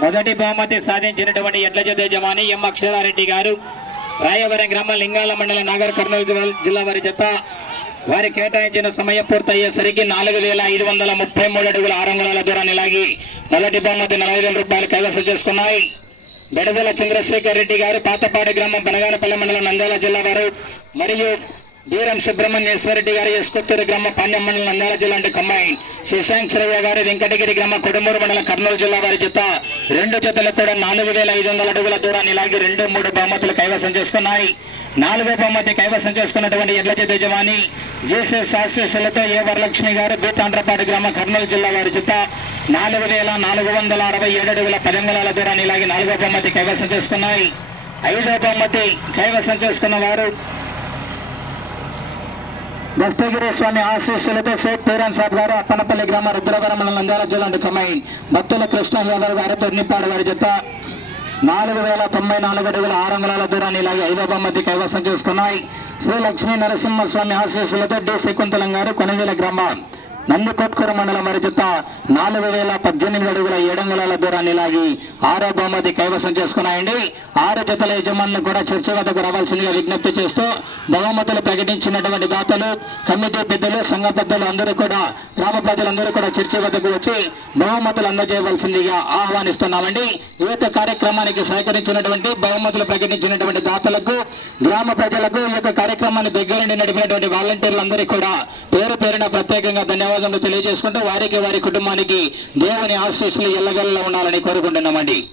మొదటి బహుమతి సాధించినటువంటి ఎడ్ల జమాని యజమాని ఎం అక్షరారెడ్డి గారు. రాయవరం గ్రామం లింగాల మండల నాగర్ కర్నూలు జిల్లా- వారి జత. వారి కేటాయించిన సమయం పూర్తయ్యేసరికి నాలుగు వేల ఐదు వందల ముప్పై మూడు అడుగుల ఆరు అంగుళాల దూరాన్ని లాగి మొదటి బహుమతి నలభై వేల రూపాయలు కైవసం చేసుకున్నాయి. బెడదల చంద్రశేఖర్ రెడ్డి గారు పాతపాడు గ్రామం బనగానపల్లి మండలం నంద్యాల జిల్లా వారు. మరియు దూరం సుబ్రహ్మణ్యేశ్వరరెడ్డి గారు ఎస్కొత్తూరు గ్రామ పాండ్యం మండలం నంద్యాల జిల్లా అంటే కమ్మాయి శశాంక్ శ్రయ్య గారు వెంకటగిరి గ్రామ కొడుమూరు మండలం కర్నూలు జిల్లా వారి జత. రెండు జతలు కూడా నాలుగు వేల ఐదు వందల అడుగుల దూరాన్ని ఇలాగే రెండు మూడు బహుమతులు కైవసం చేసుకున్నాయి. నాలుగో బహుమతి కైవసం చేసుకున్నటువంటి ఎడ్ల చేత యజమాని జేసెస్ ఆశీస్సులతో ఏ వరలక్ష్మి గారు బీతాండ్రపాడు గ్రామ కర్నూలు జిల్లా వారి జత. నాలుగు వేల నాలుగు వందల అరవై ఏడు అడుగుల పదంగళాల దూరాన్ని ఇలాగే నాలుగో బహుమతి కైవసం చేసుకున్నాయి. ఐదో బహుమతి కైవసం చేసుకున్న వారు దస్తగిరి స్వామి ఆశీస్సులతో సేట్ పేరన్ సాబ్ గారు అప్పనపల్లి గ్రామ రుద్రవరం మండలం నంద్యాల జిల్లా కమ్మాయి భక్తుల కృష్ణ యాదవ్ గారు తొన్నిపాడు వారి జత నాలుగు వేల తొంభై నాలుగు అడుగుల ఆరు అంగుళాల దూరాన్ని ఇలాగే ఐదో కైవసం చేసుకున్నాయి. శ్రీ లక్ష్మీ నరసింహస్వామి ఆశీస్సులతో డి. శకుంతలం గారు కొనవేల గ్రామం నందికొట్కూరు మండలం వారి జత నాలుగు వేల పద్దెనిమిది అడుగుల ఏడంగుల దూరాన్ని లాగి ఆరో బహుమతి కైవసం చేసుకున్నాయండి. ఆరు జతల యజమానులు కూడా చర్చ వద్దకు రావాల్సిందిగా విజ్ఞప్తి చేస్తూ బహుమతులు ప్రకటించినటువంటి దాతలు కమిటీ పెద్దలు సంఘ పెద్దలు అందరూ కూడా గ్రామ ప్రజలందరూ కూడా చర్చ వద్దకు వచ్చి బహుమతులు అందజేయవలసిందిగా ఆహ్వానిస్తున్నామండి. ఈ యొక్క కార్యక్రమానికి సహకరించినటువంటి బహుమతులు ప్రకటించినటువంటి దాతలకు గ్రామ ప్రజలకు ఈ యొక్క కార్యక్రమాన్ని దగ్గరుండి నడిపినటువంటి వాలంటీర్లందరికీ కూడా పేరు పేరున ప్రత్యేకంగా ధన్యవాదాలు. తెలియజేసుకుంటూ వారికి వారి కుటుంబానికి దేవుని ఆశీస్సులు ఎల్లగల్లా ఉండాలని కోరుకుంటున్నామండి.